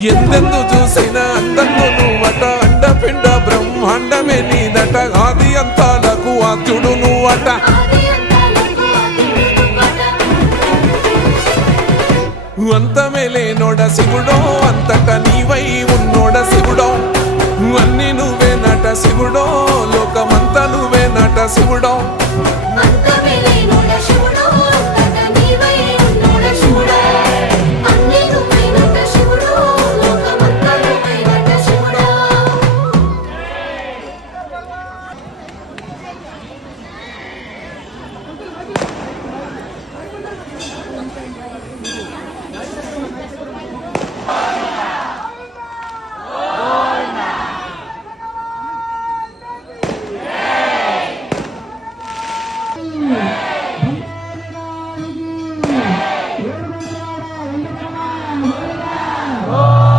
ఎందెందు చూసిన అందంలో నువ్వట అండపిండ బ్రహ్మాండమే నీదట ఆది అంతాలకు ఆద్యుడు నువ్వట అంతమే లేనోడ శివుడో అంతట నీవై ఉన్నోడ శివుడో అన్ని నువ్వే నట శివుడో లోకమంతా నువ్వే నట శివుడో